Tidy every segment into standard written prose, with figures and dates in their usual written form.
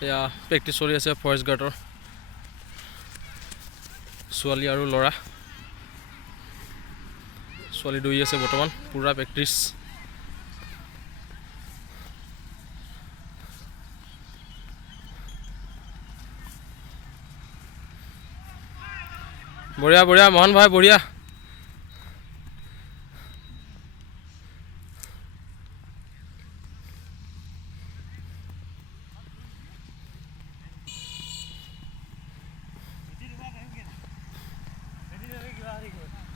এয়া প্ৰেক্টিছ চলি আছে ফৰেষ্ট গাৰ্ডৰ ছোৱালী আৰু ল'ৰা ছোৱালী দৌৰি আছে বৰ্তমান পুৰা প্ৰেক্টিছ বঢ়িয়া বঢ়িয়া মোহন ভাই বঢ়িয়া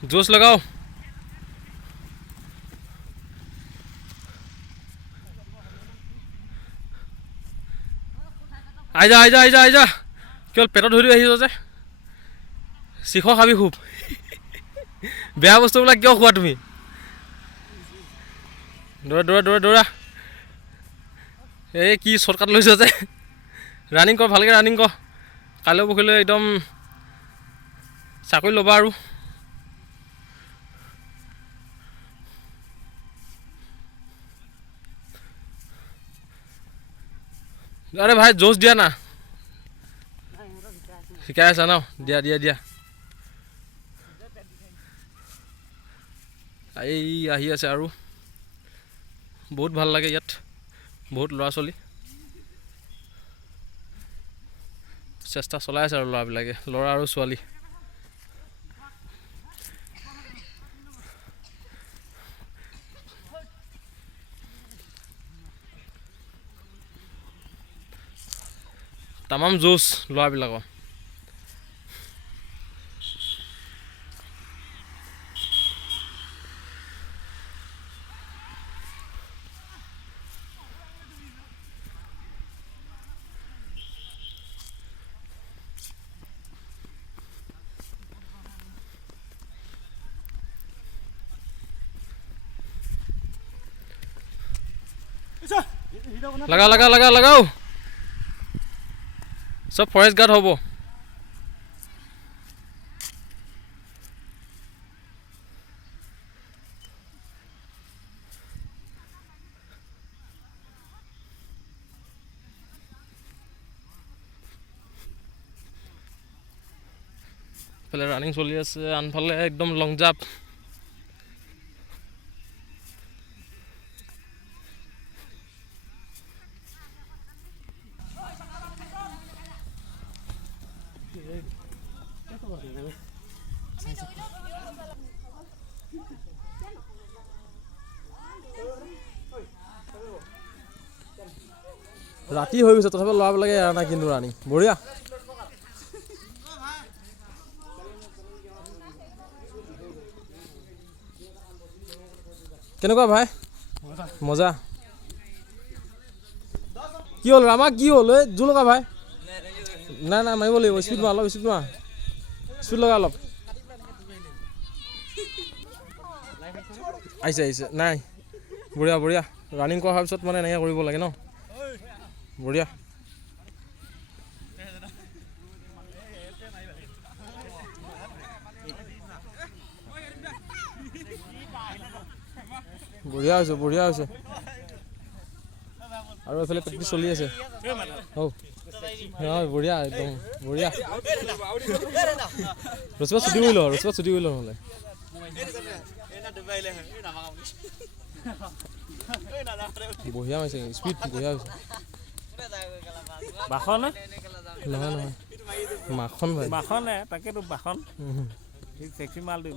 जोश लगाओ आजा आजा आजा आजा केवल पेटत धरि আহিছ যে শিখ খাবি খুব বেয়া বস্তুবিলাক কিয় খোৱা তুমি দৌৰা দৌৰা দৌৰা দৌৰা এই কি শৰ্টকাট লৈছ যে ৰানিং কৰ ভালকৈ ৰানিং কৰ কাইলৈ পৰহিলৈ একদম চাকৰি ল'বা আৰু अरे भाई जोश दिया ना शिकाय आसा ना दिया दिया दिया এই আহি আছে আৰু বহুত ভাল লাগে ইয়াত বহুত ল'ৰা ছোৱালী চেষ্টা চলাই আছে আৰু ল'ৰাবিলাকে ল'ৰা আৰু ছোৱালী तमाम जोश ল'ৰাবিলাকৰ लगा लगा लगा लगाओ सब फरेस्ट गार्ड हब इफाले रानिंग चलि आछे आनफाले एकदम लং जाप राति हो गई तथापि ল'ৰাবিলাকে এৰা নাই কিন্তু ৰানিং বঢ়িয়া কেনেকুৱা ভাই মজা কি হ'ল ৰামা কি হ'ল এই জোৰ লগা ভাই নাই নাই মাৰিব লাগিব স্পীড মাৰ অলপ স্পীড লগা অলপ আহিছে আহিছে নাই বঢ়িয়া বঢ়িয়া ৰানিং কৰাৰ পিছত মানে এনেকৈ কৰিব লাগে ন बढ़िया बढ़िया হৈছে बढ़िया হৈছে আৰু এফালে প্ৰেক্টিছ চলি আছে হও হ্যাঁ बढ़िया एकदम बढ़िया ৰসবা ছুটি হৈ ল নহলে बढ़िया হৈছে স্পিড बढ़िया হৈছে বাখন নহয় নহয় মাখন ভাই বাখন তাকেতো বাখন টেক্সি মাল দি